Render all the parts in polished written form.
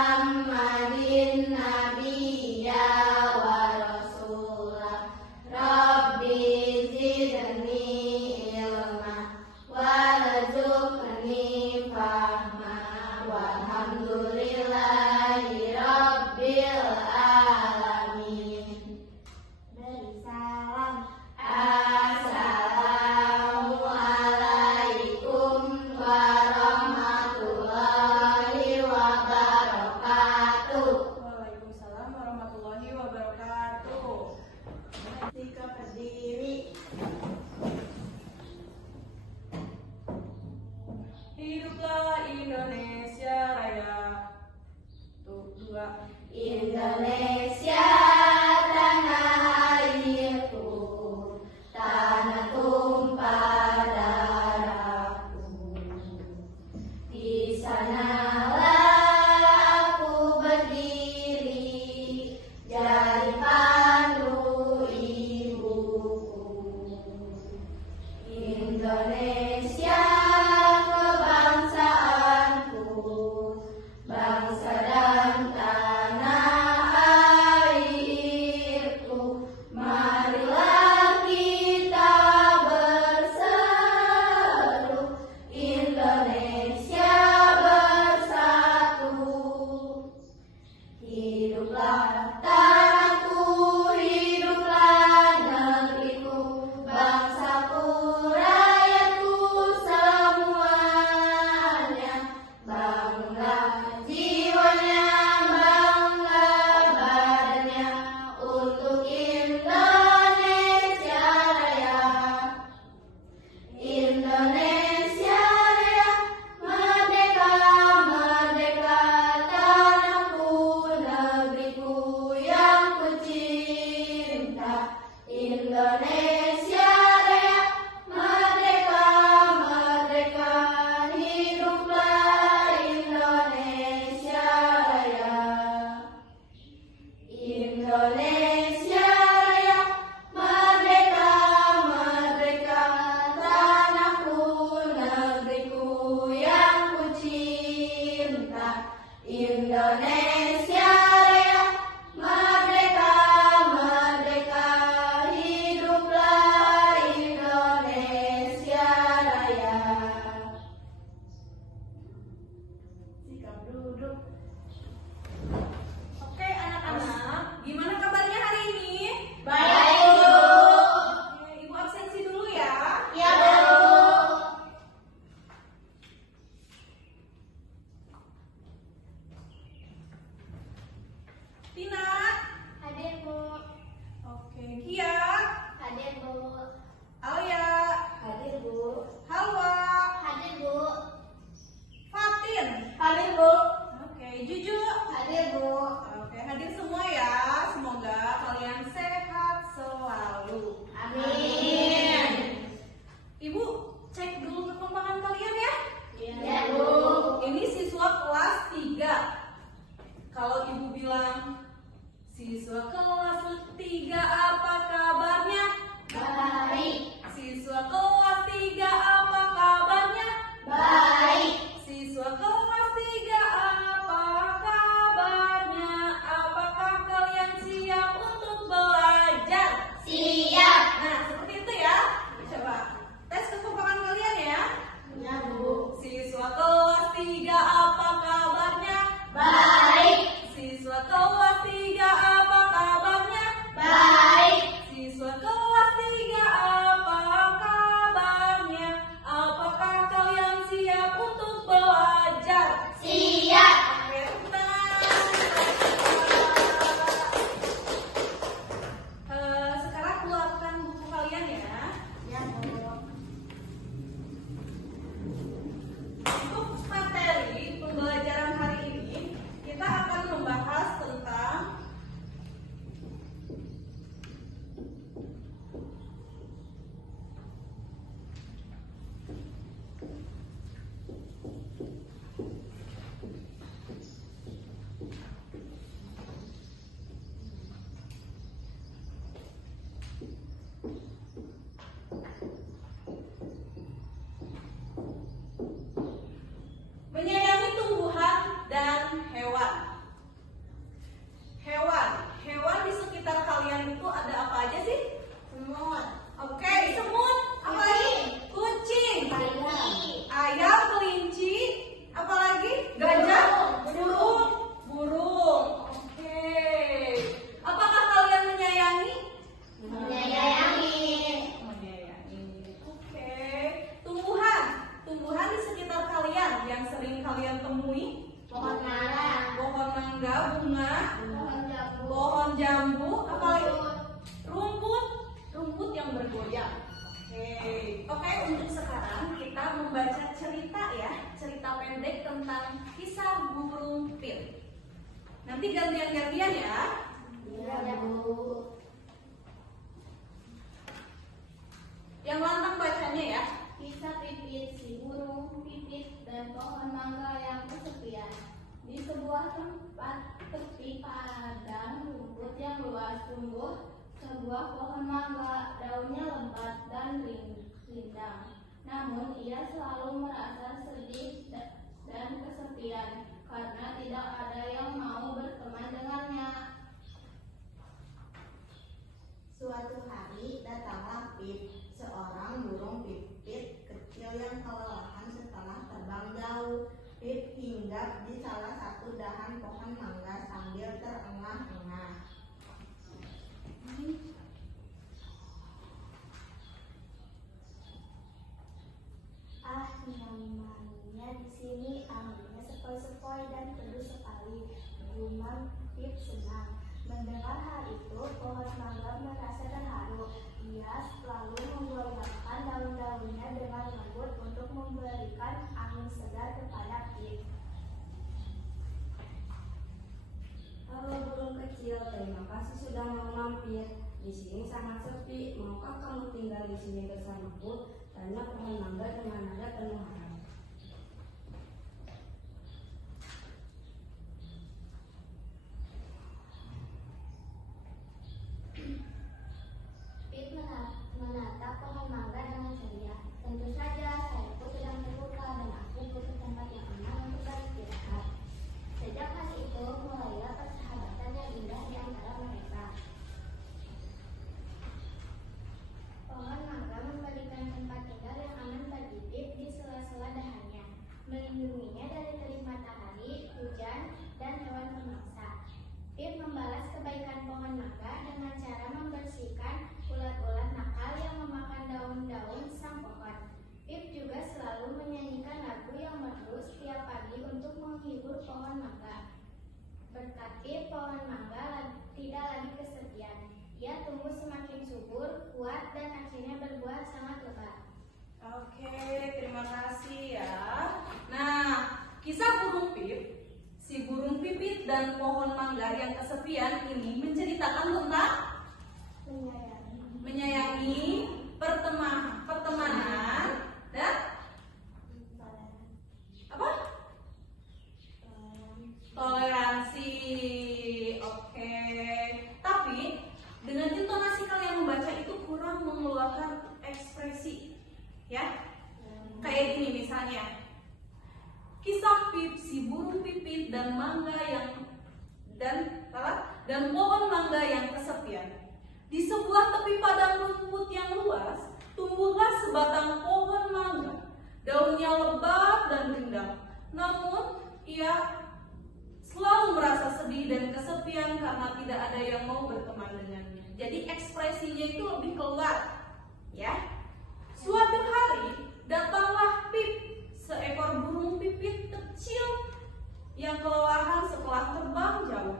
Muhammadin nabiyya wa rasulah. Rabbi zidni ilma warzuqni fahma walhamdulillahi rabbil alamin. Beri salam. Assalamualaikum warahmatullahi wabarakatuh. Waalaikumsalam warahmatullahi wabarakatuh. Sikap berdiri. Hiduplah Indonesia Raya. Tuh, dua. Indonesia tanah airku, tanah tumpah darahku. Di sanalah aku berdiri, jadi pandu ibuku. Indonesia kebangsaanku, bangsa dan tanah airku. Marilah kita berseru, Indonesia bersatu. Hiduplah tanahku, hiduplah negeriku, bangsaku, rakyatku semuanya. Bangga jiwanya, bangga badannya, untuk Indonesia Raya. Indonesia Raya, merdeka, merdeka, tanahku, negeriku yang kucinta. Indonesia Raya, merdeka, merdeka, hiduplah Indonesia Raya. Indonesia Raya, merdeka, merdeka, tanahku, negeriku yang kucinta. Indonesia Raya, merdeka, merdeka, hiduplah Indonesia Raya. Sikap duduk. Oke anak-anak, gimana kabarnya hari ini? Baik, Bu. Oke, Ibu absensi dulu ya. Ya, Bu. Tina. Hadir, Bu. Oke, Kia. Hadir, Bu. Alia. Hadir, Bu. Hawa. Hadir, Bu. Fatin. Hadir, Bu. Oke, temui? Pohon mangga. Pohon mangga, bunga, Pohon jambu. pohon jambu, apa lagi? Rumput. Rumput yang bergoyang. Oke, untuk sekarang kita membaca cerita ya, cerita pendek tentang kisah burung pip. Nanti gantian-gantian ya. Iya, Bu. Yang lantang bacanya ya. Kisah Pipit, si burung pipit dan pohon mangga yang kesepian. Di sebuah tempat tepi padang rumput yang luas tumbuh sebuah pohon mangga, daunnya lebat dan rindang. Namun ia selalu merasa sedih dan kesepian karena tidak ada yang mau berteman dengannya. Suatu hari datanglah Pip, seorang burung pipit kecil yang kelelahan setelah terbang jauh. Pip hinggap di salah satu dahan pohon mangga sambil terengah-engah. Ah, nyamannya di sini, anginnya sepoi-sepoi dan teduh sekali. Gumam Pip senang. Mendengar hal itu, pohon mangga merasa terharu. Ia selalu menggoyangkan daun-daunnya dengan lembut untuk memberikan angin segar kepada Pip. Halo burung kecil, terima kasih sudah mau mampir. Di sini sangat sepi. Maukah kamu tinggal di sini bersamaku? Tanya pohon mangga dengan nada penuh harap. Pip menatap pohon mangga dengan ceria. Tentu saja, saya pun sedang terluka dan aku butuh tempat yang aman untuk beristirahat. Sejak hari itu, mulailah persahabatan yang indah di antara mereka. Pohon mangga memberikan tempat tinggal yang aman bagi Pip di sela-sela dahannya, melindunginya dari terik matahari, hujan, dan hewan pemangsa. Pip membalas kebaikan pohon mangga dengan cara membersihkan ulat-ulat nakal yang memakan daun-daun sang pohon. Pip juga selalu menyanyikan lagu yang merdu setiap pagi untuk menghibur pohon mangga. Berkat Pip, pohon mangga tidak lagi kesepian. Ia tumbuh semakin subur, kuat, dan akhirnya berbuah sangat lebat. Oke, terima kasih ya. Nah, kisah burung Pip, si burung pipit dan pohon mangga yang kesepian ini menceritakan tentang menyayangi, pertemanan, dan apa? Toleransi. Oke. Tapi dengan intonasi kalian membaca itu kurang mengeluarkan ekspresi, ya? Kayak gini misalnya. Kisah Pip, si burung pipit dan mangga dan pohon mangga yang kesepian. Di sebuah tepi padang rumput yang luas, tumbuhlah sebatang pohon mangga. Daunnya lebat dan rindang. Namun, ia selalu merasa sedih dan kesepian karena tidak ada yang mau berteman dengannya. Jadi ekspresinya itu lebih keluar, ya. Suatu hari datanglah Pip, seekor burung pipit kecil yang kelelahan setelah terbang jauh.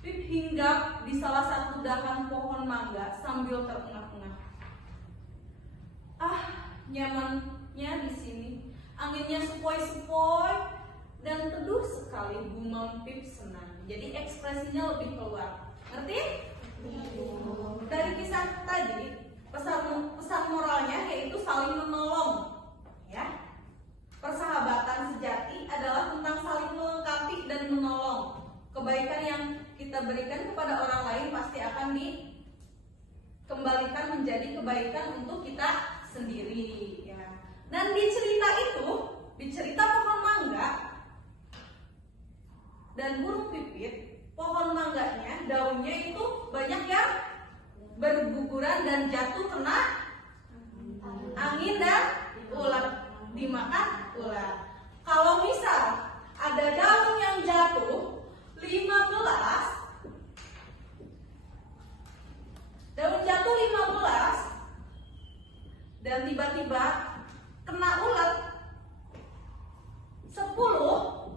Pip hinggap di salah satu dahan pohon mangga sambil terengah-engah. Ah, nyamannya di sini. Anginnya sepoi-sepoi dan teduh sekali, gumam Pip senang. Jadi ekspresinya lebih keluar. Ngerti? Dari kisah tadi, pesan moralnya yaitu saling menolong, ya. Persahabatan sejati adalah tentang saling melengkapi dan menolong. Kebaikan yang kita berikan kepada orang lain pasti akan dikembalikan menjadi kebaikan untuk kita sendiri, ya. Dan di cerita itu, di cerita pohon mangga dan burung pipit, pohon mangganya daunnya itu banyak yang berguguran dan jatuh kena angin dan ulat, dimakan ulat. Kalau misal ada daun yang jatuh 15, daun jatuh 15 dan tiba-tiba kena ulat 10,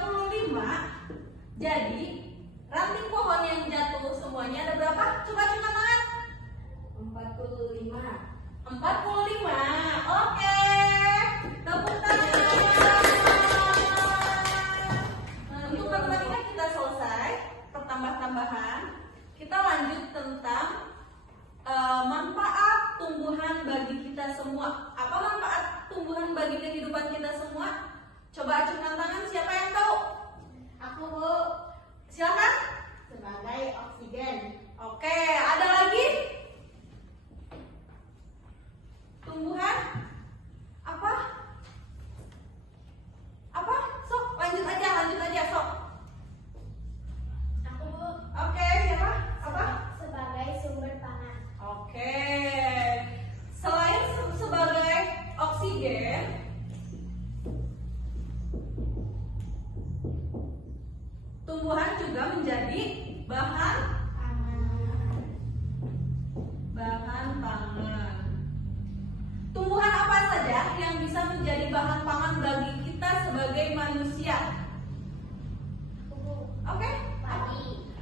35. Jadi ranting pohon yang jatuh semuanya ada berapa? Coba angkat tangan. 45. 45. Oke. Tepuk tangan. Untuk matematika kita selesai. Pertambah-tambahan. Kita lanjut tentang manfaat tumbuhan bagi kita semua. Apa manfaat tumbuhan bagi kehidupan kita semua? Coba acungkan tangan, siapa yang tahu? Aku, Bu. Silakan. Sebagai oksigen. Oke, ada lagi? Tumbuhan? Apa? Apa? Sok, lanjut aja, sok. Aku, Bu, Oke, siapa? Apa? sebagai sumber pangan. Oke. Selain sebagai oksigen, tumbuhan juga menjadi bahan pangan. Tumbuhan apa saja yang bisa menjadi bahan pangan bagi kita sebagai manusia? Aku, Bu, Oke?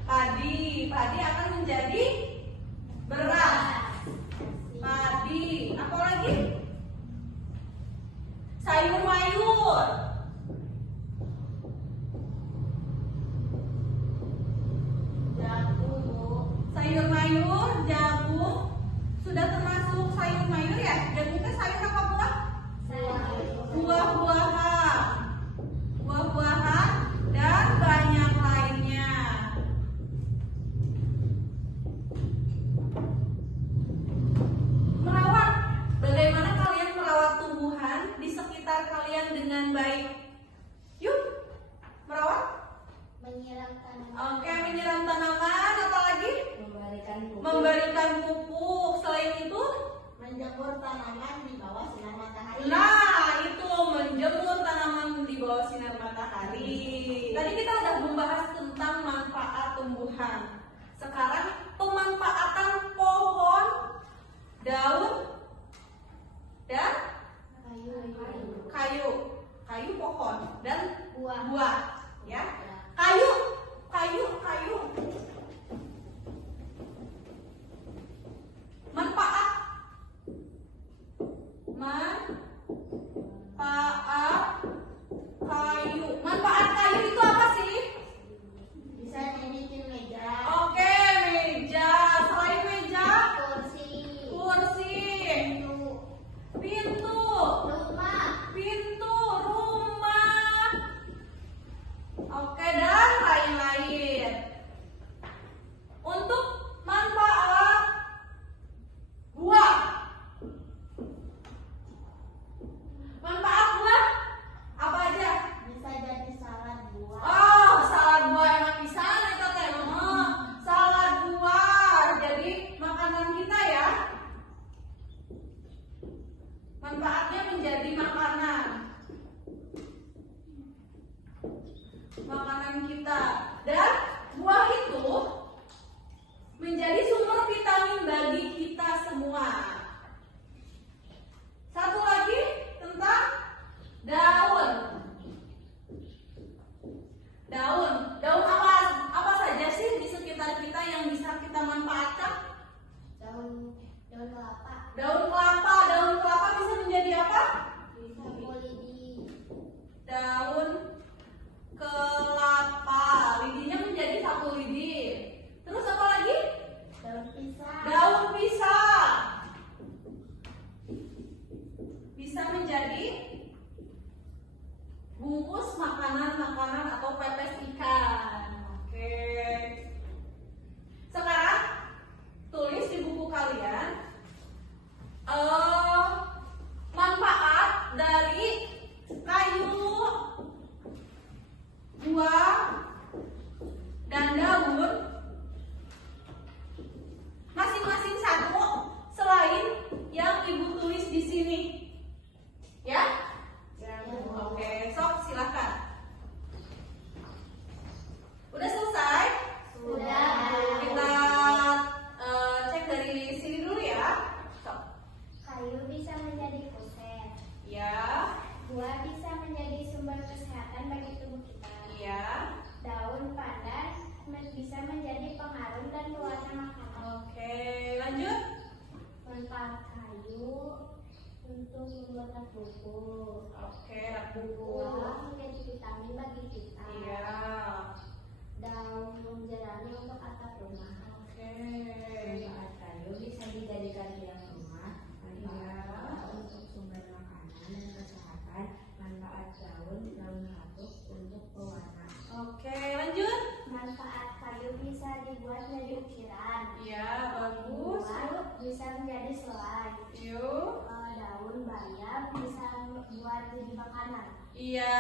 padi. Padi akan menjadi beras. Padi, apa lagi? Sayur mayur. Jagung, Bu. Sayur mayur, jagung. Sudah termasuk sayur mayur ya? Jagung itu sayur apa buah? Buah-buahan. Buah-buahan dan banyak lainnya. Merawat. Bagaimana kalian merawat tumbuhan di sekitar kalian dengan baik? Yuk, merawat. Menyiram tanaman. Oke, menyiram tanaman, apa lagi? Memberikan pupuk. Memberikan pupuk. Selain itu, Menjemur tanaman di bawah sinar matahari. nah itu menjemur tanaman di bawah sinar matahari. Tadi kita udah membahas tentang manfaat tumbuhan. Sekarang pemanfaatan pohon, daun, dan kayu pohon dan buah. Ya, kayu. Manfaat kayu itu apa sih? Bisa dibikin meja. Oke, meja. Selain meja, Kursi. pintu, Rumah. rumah. Oke, dan lain-lain. Untuk manfaat buah. Manfaat buah apa aja? Bisa jadi salad buah. Oh, salad buah enak pisan eta teh. Salad buah jadi makanan kita ya. Manfaatnya menjadi makanan kita. Dan buah itu menjadi sumber vitamin bagi kita semua. Satu lagi tentang daun. Daun apa saja sih di sekitar kita yang bisa kita manfaatkan? Daun kelapa. Daun kelapa bisa menjadi apa? Lidi. Daun kelapa, lidinya menjadi satu lidi. Terus apa lagi? Daun pisang bisa menjadi bungkus makanan atau pepes ikan. Oke. Sekarang tulis di buku kalian manfaat dari kayu, buah, dan daun masing-masing satu selain yang ibu tulis di sini. Ya? Oke, sok silakan. Udah selesai? Sudah. Kita cek dari sini dulu ya. Sok. Kayu bisa menjadi kusen. Ya. Buah bisa menjadi sumber kesehatan bagi tubuh kita. buat rak buku. Oke, rak buku. Buah menjadi vitamin bagi kita. Iya. Daun jerami untuk atap rumah. Oke. Manfaat kayu bisa dijadikan tiang rumah. Manfaat Iya. buah untuk sumber makanan dan kesehatan. Manfaat daun batuk untuk pewarna. Oke, lanjut. Manfaat kayu bisa dibuat menjadi ukiran. Iya, bagus. Buah bisa menjadi selai. Yuk. Daun bayam bisa buat jadi makanan. Iya,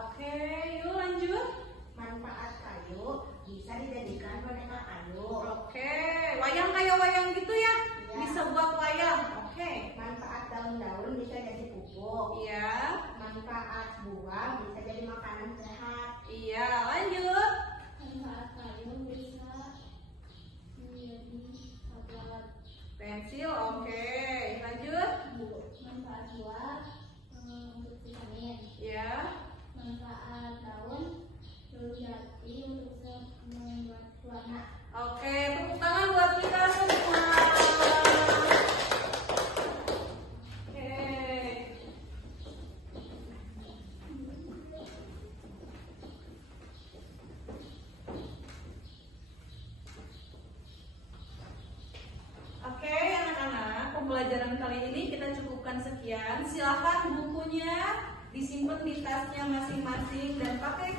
oke. Yuk lanjut. Manfaat kayu bisa dijadikan boneka kayu. Oke, wayang kayak wayang gitu ya? Iya. Bisa buat wayang. Oke. Manfaat daun-daun bisa jadi pupuk. Iya. Manfaat buah bisa jadi makanan sehat. Iya, lanjut. Manfaat kayu bisa menjadi alat. Pensil, oke. Lanjut. Manfaat buah untuk vitamin. Iya. Manfaat daun jati untuk membuat warna. Oke, tepuk tangan buat kita semua. Oke. Oke, anak-anak, pembelajaran kali ini kita cukupkan sekian. Silakan bukunya disimpan di tasnya masing-masing dan pakai